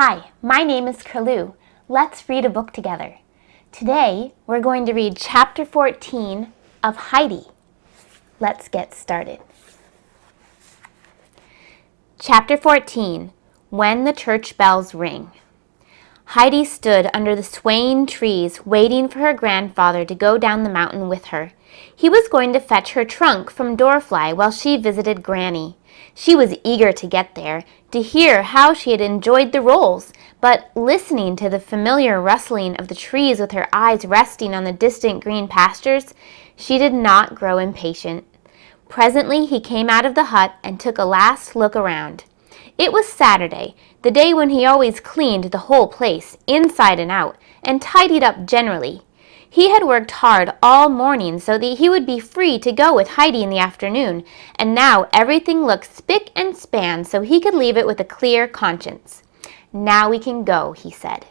Hi, my name is Curloo. Let's read a book together. Today, we're going to read Chapter 14 of Heidi. Let's get started. Chapter 14, When the Church Bells Ring. Heidi stood under the swaying trees, waiting for her grandfather to go down the mountain with her. He was going to fetch her trunk from Dorfly while she visited Grannie. She was eager to get there, to hear how she had enjoyed the rolls, but listening to the familiar rustling of the trees with her eyes resting on the distant green pastures, she did not grow impatient. Presently he came out of the hut and took a last look around. It was Saturday, the day when he always cleaned the whole place, inside and out, and tidied up generally. He had worked hard all morning so that he would be free to go with Heidi in the afternoon, and now everything looked spick and span so he could leave it with a clear conscience. "Now we can go," he said.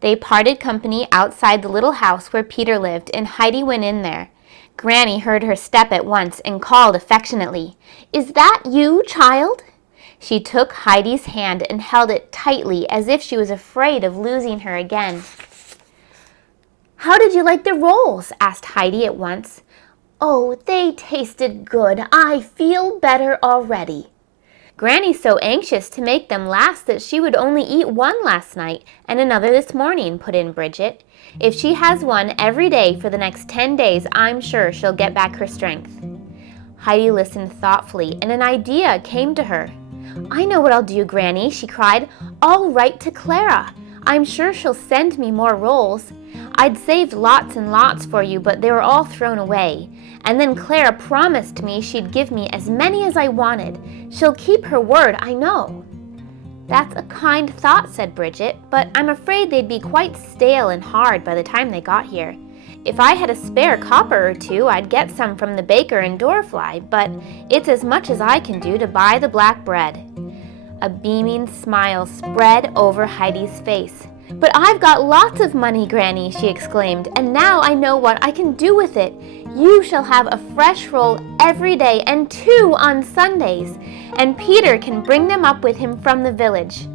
They parted company outside the little house where Peter lived, and Heidi went in there. Grannie heard her step at once and called affectionately, "Is that you, child?" She took Heidi's hand and held it tightly as if she was afraid of losing her again. "How did you like the rolls?" asked Heidi at once. "Oh, they tasted good. I feel better already." "Granny's so anxious to make them last that she would only eat one last night and another this morning," put in Bridget. "If she has one every day for the next 10 days, I'm sure she'll get back her strength." Heidi listened thoughtfully, and an idea came to her. "I know what I'll do, Granny," she cried. "I'll write to Clara. I'm sure she'll send me more rolls. I'd saved lots and lots for you, but they were all thrown away. And then Clara promised me she'd give me as many as I wanted. She'll keep her word, I know." "That's a kind thought," said Bridget, "but I'm afraid they'd be quite stale and hard by the time they got here. If I had a spare copper or two, I'd get some from the baker in Dorfly, but it's as much as I can do to buy the black bread." A beaming smile spread over Heidi's face. "But I've got lots of money, Granny," she exclaimed, "and now I know what I can do with it. You shall have a fresh roll every day and 2 on Sundays, and Peter can bring them up with him from the village."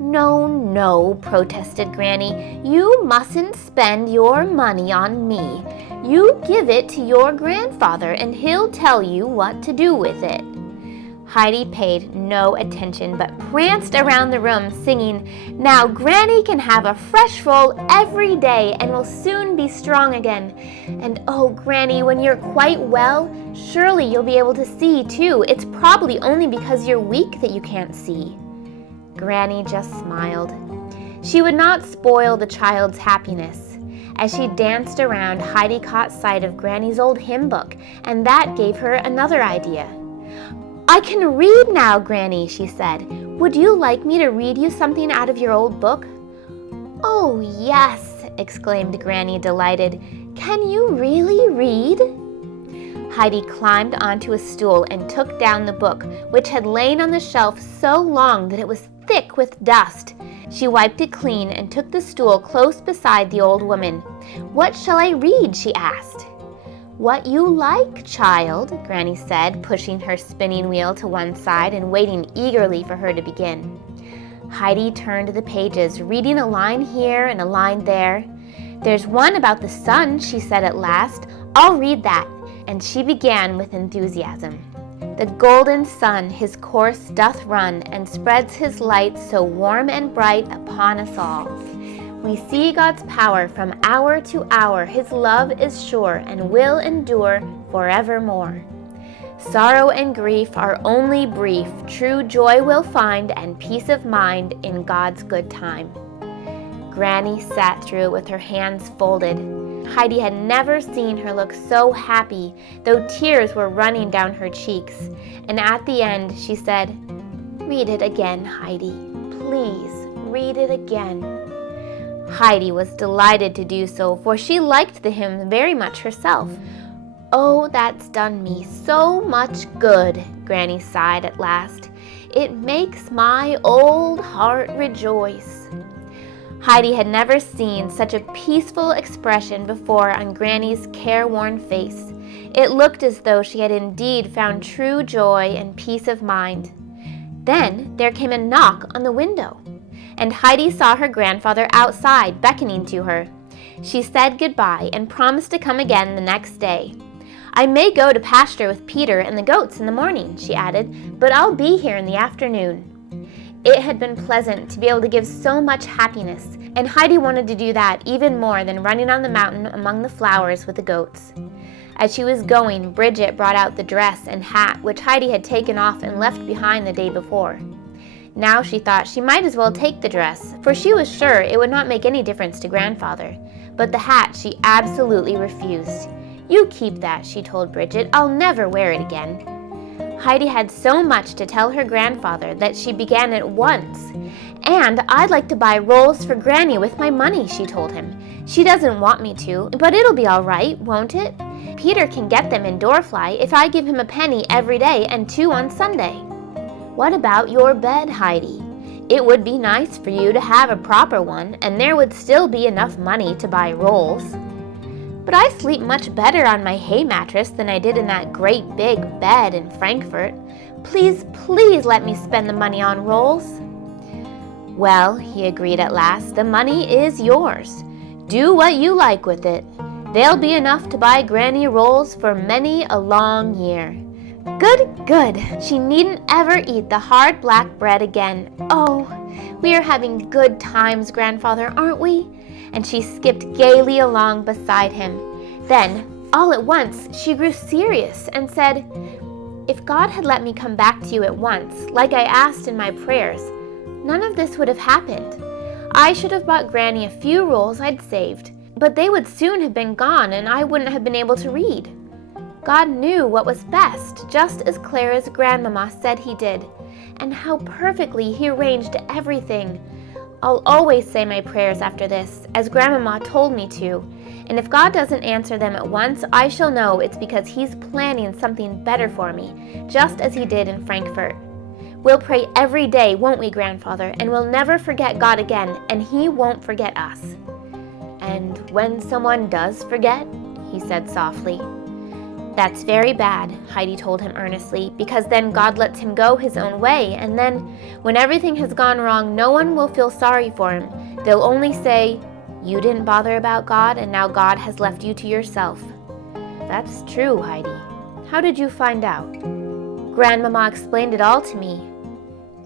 "No, no," protested Granny. "You mustn't spend your money on me. You give it to your grandfather, and he'll tell you what to do with it." Heidi paid no attention, but pranced around the room singing, "Now Granny can have a fresh roll every day and will soon be strong again. And oh, Granny, when you're quite well, surely you'll be able to see too. It's probably only because you're weak that you can't see." Granny just smiled. She would not spoil the child's happiness. As she danced around, Heidi caught sight of Granny's old hymn book, and that gave her another idea. "I can read now, Granny," she said. "Would you like me to read you something out of your old book?" "Oh, yes," exclaimed Granny, delighted. "Can you really read?" Heidi climbed onto a stool and took down the book, which had lain on the shelf so long that it was thick with dust. She wiped it clean and took the stool close beside the old woman. "What shall I read?" she asked. "What you like, child," Granny said, pushing her spinning wheel to one side and waiting eagerly for her to begin. Heidi turned the pages, reading a line here and a line there. "There's one about the sun," she said at last. "I'll read that," and she began with enthusiasm. "The golden sun his course doth run, and spreads his light so warm and bright upon us all. We see God's power from hour to hour. His love is sure and will endure forevermore. Sorrow and grief are only brief. True joy we'll find and peace of mind in God's good time." Granny sat through it with her hands folded. Heidi had never seen her look so happy, though tears were running down her cheeks. And at the end she said, "Read it again, Heidi. Please read it again." Heidi was delighted to do so, for she liked the hymn very much herself. "Oh, that's done me so much good," Granny sighed at last. "It makes my old heart rejoice." Heidi had never seen such a peaceful expression before on Granny's careworn face. It looked as though she had indeed found true joy and peace of mind. Then there came a knock on the window, and Heidi saw her grandfather outside beckoning to her. She said goodbye and promised to come again the next day. "I may go to pasture with Peter and the goats in the morning," she added, "but I'll be here in the afternoon." It had been pleasant to be able to give so much happiness, and Heidi wanted to do that even more than running on the mountain among the flowers with the goats. As she was going, Bridget brought out the dress and hat which Heidi had taken off and left behind the day before. Now she thought she might as well take the dress, for she was sure it would not make any difference to Grandfather, but the hat she absolutely refused. "You keep that," she told Bridget. "I'll never wear it again." Heidi had so much to tell her grandfather that she began at once. "And I'd like to buy rolls for Granny with my money," she told him. "She doesn't want me to, but it'll be all right, won't it? Peter can get them in Dorfly if I give him a penny every day and 2 on Sunday." "What about your bed, Heidi? It would be nice for you to have a proper one, and there would still be enough money to buy rolls." "But I sleep much better on my hay mattress than I did in that great big bed in Frankfurt. Please, please let me spend the money on rolls." "Well," he agreed at last, "the money is yours. Do what you like with it. There'll be enough to buy Granny rolls for many a long year." "Good, good. She needn't ever eat the hard black bread again. Oh, we are having good times, Grandfather, aren't we?" And she skipped gaily along beside him. Then, all at once, she grew serious and said, "If God had let me come back to you at once, like I asked in my prayers, none of this would have happened. I should have bought Granny a few rolls I'd saved, but they would soon have been gone and I wouldn't have been able to read. God knew what was best, just as Clara's grandmama said he did, and how perfectly he arranged everything. I'll always say my prayers after this, as Grandmama told me to, and if God doesn't answer them at once, I shall know it's because he's planning something better for me, just as he did in Frankfurt. We'll pray every day, won't we, Grandfather, and we'll never forget God again, and he won't forget us." "And when someone does forget," he said softly. "That's very bad," Heidi told him earnestly, "because then God lets him go his own way, and then, when everything has gone wrong, no one will feel sorry for him. They'll only say, 'You didn't bother about God, and now God has left you to yourself.'" "That's true, Heidi. How did you find out?" "Grandmama explained it all to me."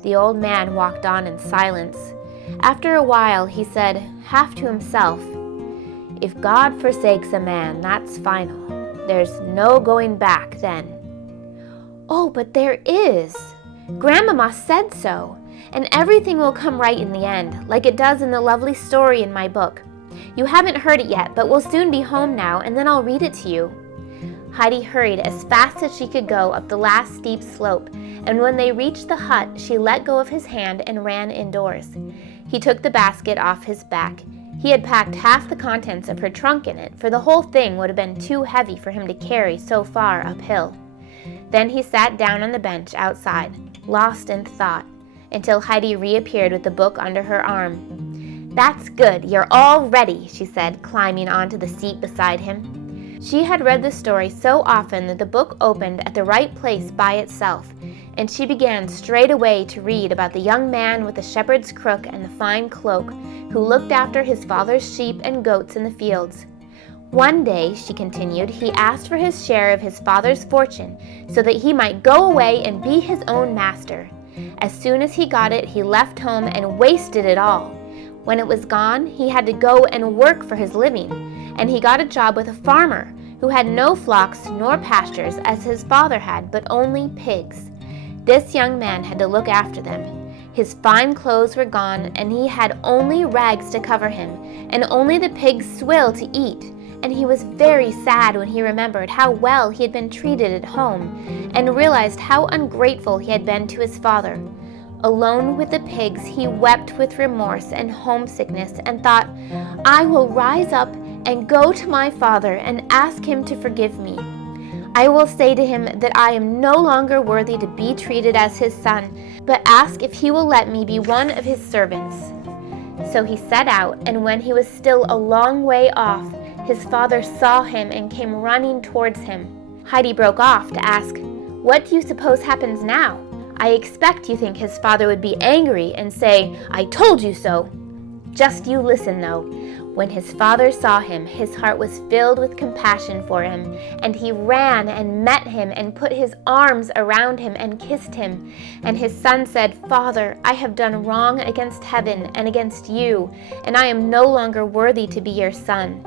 The old man walked on in silence. After a while, he said, half to himself, "If God forsakes a man, that's final. There's no going back then." "Oh, but there is. Grandmama said so, and everything will come right in the end, like it does in the lovely story in my book. You haven't heard it yet, but we'll soon be home now, and then I'll read it to you." Heidi hurried as fast as she could go up the last steep slope, and when they reached the hut, she let go of his hand and ran indoors. He took the basket off his back. He had packed half the contents of her trunk in it, for the whole thing would have been too heavy for him to carry so far uphill. Then he sat down on the bench outside, lost in thought, until Heidi reappeared with the book under her arm. "That's good, you're all ready," she said, climbing onto the seat beside him. She had read the story so often that the book opened at the right place by itself, and she began straight away to read about the young man with the shepherd's crook and the fine cloak, who looked after his father's sheep and goats in the fields. One day, she continued, he asked for his share of his father's fortune so that he might go away and be his own master. As soon as he got it, he left home and wasted it all. When it was gone, he had to go and work for his living, and he got a job with a farmer who had no flocks nor pastures as his father had, but only pigs. This young man had to look after them. His fine clothes were gone, and he had only rags to cover him, and only the pig's swill to eat, and he was very sad when he remembered how well he had been treated at home, and realized how ungrateful he had been to his father. Alone with the pigs, he wept with remorse and homesickness, and thought, "I will rise up and go to my father and ask him to forgive me. I will say to him that I am no longer worthy to be treated as his son, but ask if he will let me be one of his servants." So he set out, and when he was still a long way off, his father saw him and came running towards him. Heidi broke off to ask, "What do you suppose happens now? I expect you think his father would be angry and say, "I told you so." Just you listen, though. When his father saw him, his heart was filled with compassion for him, and he ran and met him and put his arms around him and kissed him. And his son said, "Father, I have done wrong against heaven and against you, and I am no longer worthy to be your son."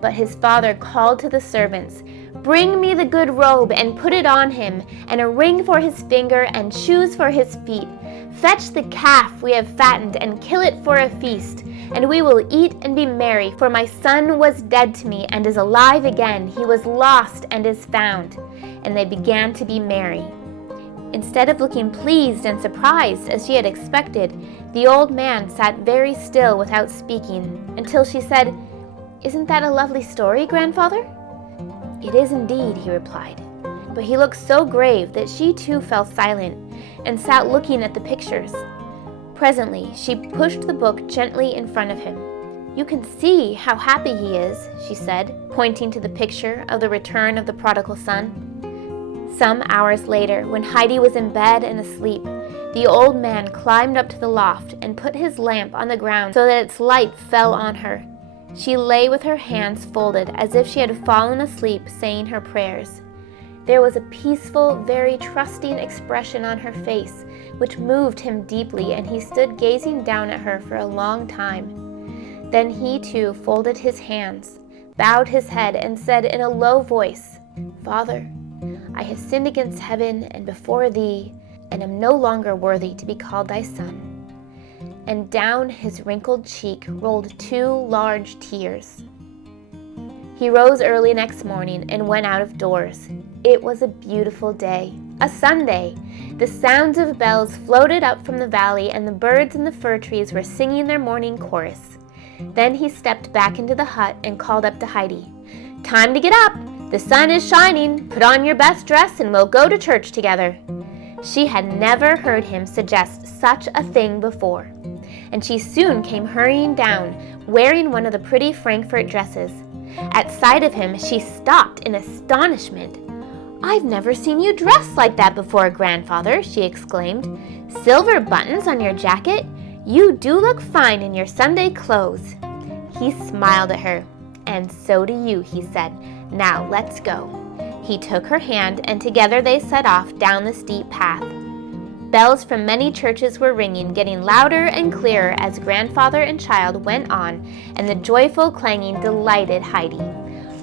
But his father called to the servants, "Bring me the good robe and put it on him, and a ring for his finger and shoes for his feet. Fetch the calf we have fattened and kill it for a feast, and we will eat and be merry. For my son was dead to me and is alive again. He was lost and is found." And they began to be merry. Instead of looking pleased and surprised as she had expected, the old man sat very still without speaking, until she said, "Isn't that a lovely story, Grandfather?" "It is indeed," he replied. But he looked so grave that she too fell silent and sat looking at the pictures. Presently, she pushed the book gently in front of him. "You can see how happy he is," she said, pointing to the picture of the return of the prodigal son. Some hours later, when Heidi was in bed and asleep, the old man climbed up to the loft and put his lamp on the ground so that its light fell on her. She lay with her hands folded as if she had fallen asleep saying her prayers. There was a peaceful, very trusting expression on her face, which moved him deeply, and he stood gazing down at her for a long time. Then he too folded his hands, bowed his head, and said in a low voice, "Father, I have sinned against heaven and before thee, and am no longer worthy to be called thy son." And down his wrinkled cheek rolled 2 large tears. He rose early next morning and went out of doors. It was a beautiful day, a Sunday. The sounds of bells floated up from the valley, and the birds in the fir trees were singing their morning chorus. Then he stepped back into the hut and called up to Heidi, "Time to get up! The sun is shining. Put on your best dress and we'll go to church together." She had never heard him suggest such a thing before, and she soon came hurrying down, wearing one of the pretty Frankfurt dresses. At sight of him, she stopped in astonishment. "I've never seen you dressed like that before, Grandfather," she exclaimed. "Silver buttons on your jacket? You do look fine in your Sunday clothes." He smiled at her. "And so do you," he said. "Now let's go." He took her hand, and together they set off down the steep path. Bells from many churches were ringing, getting louder and clearer as grandfather and child went on, and the joyful clanging delighted Heidi.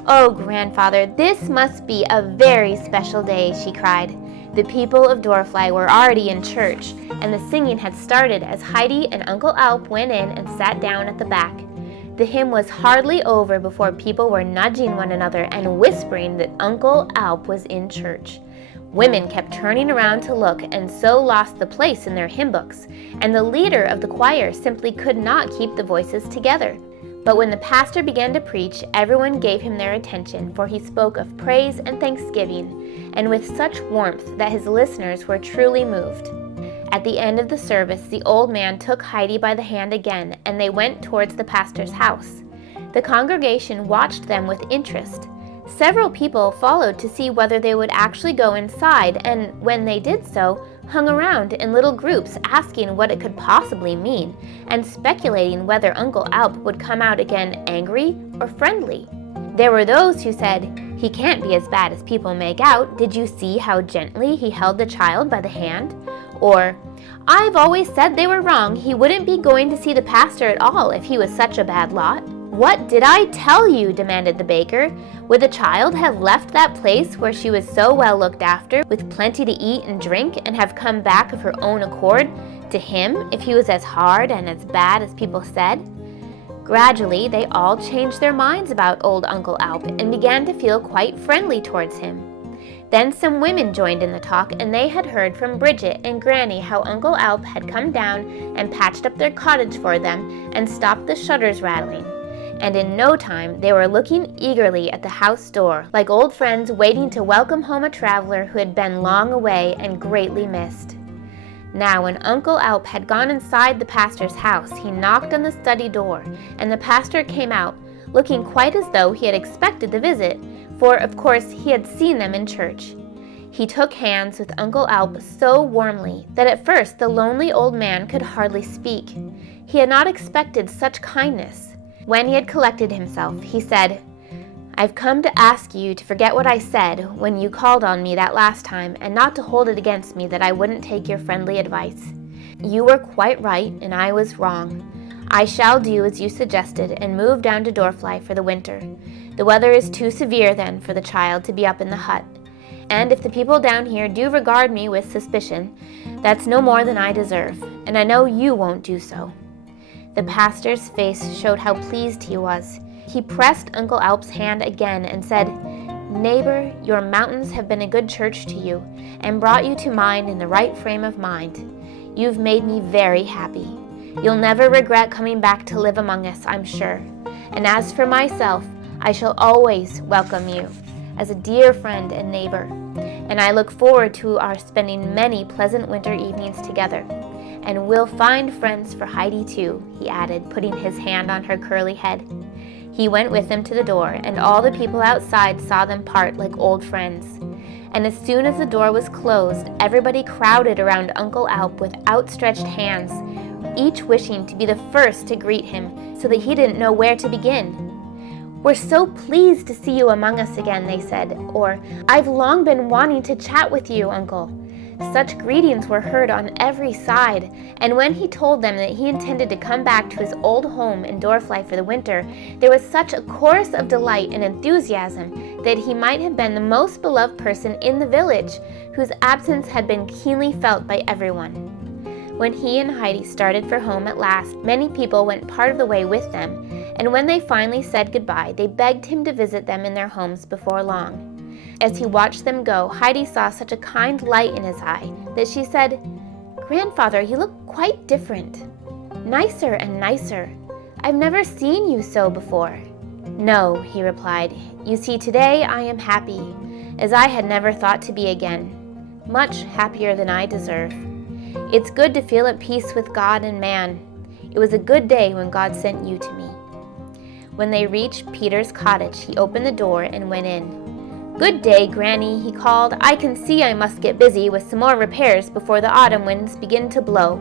"Oh, Grandfather, this must be a very special day," she cried. The people of Dorfly were already in church, and the singing had started as Heidi and Uncle Alp went in and sat down at the back. The hymn was hardly over before people were nudging one another and whispering that Uncle Alp was in church. Women kept turning around to look and so lost the place in their hymn books, and the leader of the choir simply could not keep the voices together. But when the pastor began to preach, everyone gave him their attention, for he spoke of praise and thanksgiving, and with such warmth that his listeners were truly moved. At the end of the service, the old man took Heidi by the hand again, and they went towards the pastor's house. The congregation watched them with interest. Several people followed to see whether they would actually go inside, and when they did so, hung around in little groups asking what it could possibly mean, and speculating whether Uncle Alp would come out again angry or friendly. There were those who said, "He can't be as bad as people make out. Did you see how gently he held the child by the hand?" Or, "I've always said they were wrong. He wouldn't be going to see the pastor at all if he was such a bad lot." "What did I tell you?" demanded the baker. Would the child have left that place where she was so well looked after, with plenty to eat and drink, and have come back of her own accord to him if he was as hard and as bad as people said? Gradually, they all changed their minds about old Uncle Alp and began to feel quite friendly towards him. Then some women joined in the talk, and they had heard from Bridget and Grannie how Uncle Alp had come down and patched up their cottage for them and stopped the shutters rattling. And in no time they were looking eagerly at the house door, like old friends waiting to welcome home a traveler who had been long away and greatly missed. Now when Uncle Alp had gone inside the pastor's house, he knocked on the study door, and the pastor came out, looking quite as though he had expected the visit, for of course he had seen them in church. He took hands with Uncle Alp so warmly that at first the lonely old man could hardly speak. He had not expected such kindness. When he had collected himself, he said, "I've come to ask you to forget what I said when you called on me that last time, and not to hold it against me that I wouldn't take your friendly advice. You were quite right, and I was wrong. I shall do as you suggested and move down to Dorfly for the winter. The weather is too severe then for the child to be up in the hut. And if the people down here do regard me with suspicion, that's no more than I deserve, and I know you won't do so." The pastor's face showed how pleased he was. He pressed Uncle Alp's hand again and said, "Neighbor, your mountains have been a good church to you, and brought you to mine in the right frame of mind. You've made me very happy. You'll never regret coming back to live among us, I'm sure. And as for myself, I shall always welcome you as a dear friend and neighbor, and I look forward to our spending many pleasant winter evenings together. And we'll find friends for Heidi too," he added, putting his hand on her curly head. He went with them to the door, and all the people outside saw them part like old friends. And as soon as the door was closed, everybody crowded around Uncle Alp with outstretched hands, each wishing to be the first to greet him so that he didn't know where to begin. "We're so pleased to see you among us again," they said, or, "I've long been wanting to chat with you, Uncle." Such greetings were heard on every side, and when he told them that he intended to come back to his old home in Dorfly for the winter, there was such a chorus of delight and enthusiasm that he might have been the most beloved person in the village, whose absence had been keenly felt by everyone. When he and Heidi started for home at last, many people went part of the way with them, and when they finally said goodbye, they begged him to visit them in their homes before long. As he watched them go, Heidi saw such a kind light in his eye that she said, "Grandfather, you look quite different. Nicer and nicer. I've never seen you so before." "No," he replied. "You see, today I am happy, as I had never thought to be again. Much happier than I deserve. It's good to feel at peace with God and man. It was a good day when God sent you to me." When they reached Peter's cottage, he opened the door and went in. "Good day, Granny," he called. "I can see I must get busy with some more repairs before the autumn winds begin to blow."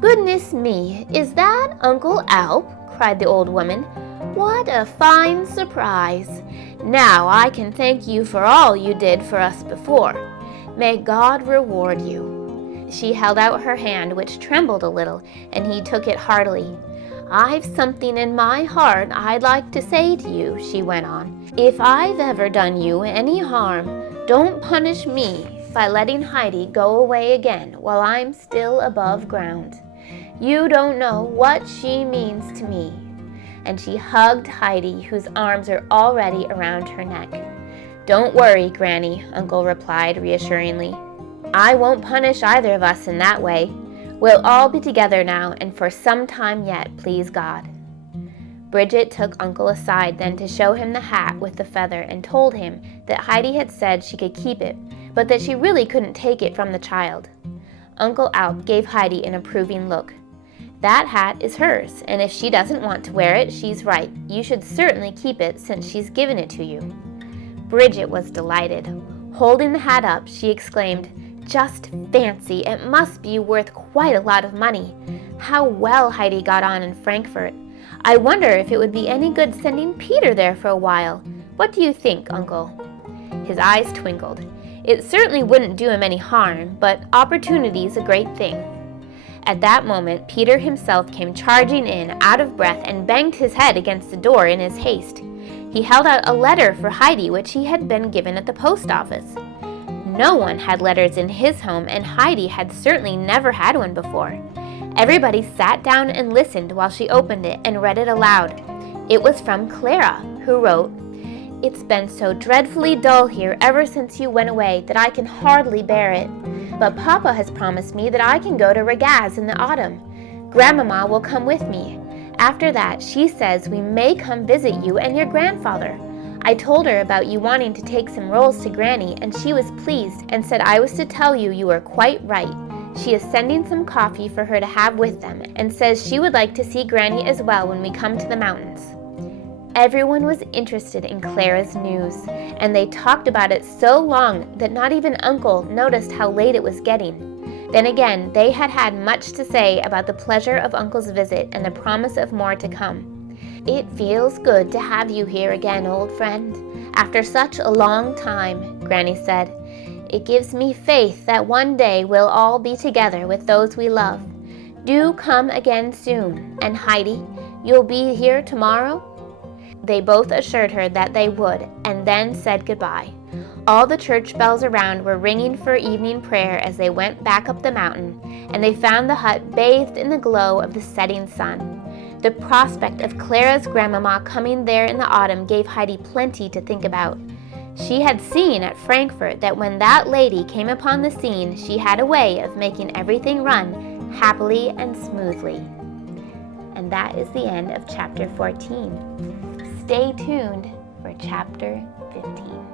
"Goodness me, is that Uncle Alp?" cried the old woman. "What a fine surprise! Now I can thank you for all you did for us before. May God reward you." She held out her hand, which trembled a little, and he took it heartily. "I've something in my heart I'd like to say to you," she went on. "If I've ever done you any harm, don't punish me by letting Heidi go away again while I'm still above ground. You don't know what she means to me." And she hugged Heidi, whose arms are already around her neck. "Don't worry, Granny," Uncle replied reassuringly. "I won't punish either of us in that way. We'll all be together now and for some time yet, please God." Bridget took Uncle aside then to show him the hat with the feather and told him that Heidi had said she could keep it, but that she really couldn't take it from the child. Uncle Alp gave Heidi an approving look. "That hat is hers, and if she doesn't want to wear it, she's right. You should certainly keep it since she's given it to you." Bridget was delighted. Holding the hat up, she exclaimed, "Just fancy, it must be worth quite a lot of money. How well Heidi got on in Frankfurt. I wonder if it would be any good sending Peter there for a while. What do you think, Uncle?" His eyes twinkled. It certainly wouldn't do him any harm, but opportunity's a great thing. At that moment, Peter himself came charging in, out of breath, and banged his head against the door in his haste. He held out a letter for Heidi, which he had been given at the post office. No one had letters in his home, and Heidi had certainly never had one before. Everybody sat down and listened while she opened it and read it aloud. It was from Clara, who wrote, "It's been so dreadfully dull here ever since you went away that I can hardly bear it. But Papa has promised me that I can go to Regaz in the autumn. Grandmama will come with me. After that, she says we may come visit you and your grandfather. I told her about you wanting to take some rolls to Granny, and she was pleased and said I was to tell you you were quite right. She is sending some coffee for her to have with them, and says she would like to see Granny as well when we come to the mountains." Everyone was interested in Clara's news, and they talked about it so long that not even Uncle noticed how late it was getting. Then again, they had had much to say about the pleasure of Uncle's visit and the promise of more to come. "It feels good to have you here again, old friend, after such a long time," Granny said. "It gives me faith that one day we'll all be together with those we love. Do come again soon, and Heidi, you'll be here tomorrow?" They both assured her that they would, and then said goodbye. All the church bells around were ringing for evening prayer as they went back up the mountain, and they found the hut bathed in the glow of the setting sun. The prospect of Clara's grandmama coming there in the autumn gave Heidi plenty to think about. She had seen at Frankfurt that when that lady came upon the scene, she had a way of making everything run happily and smoothly. And that is the end of chapter 14. Stay tuned for chapter 15.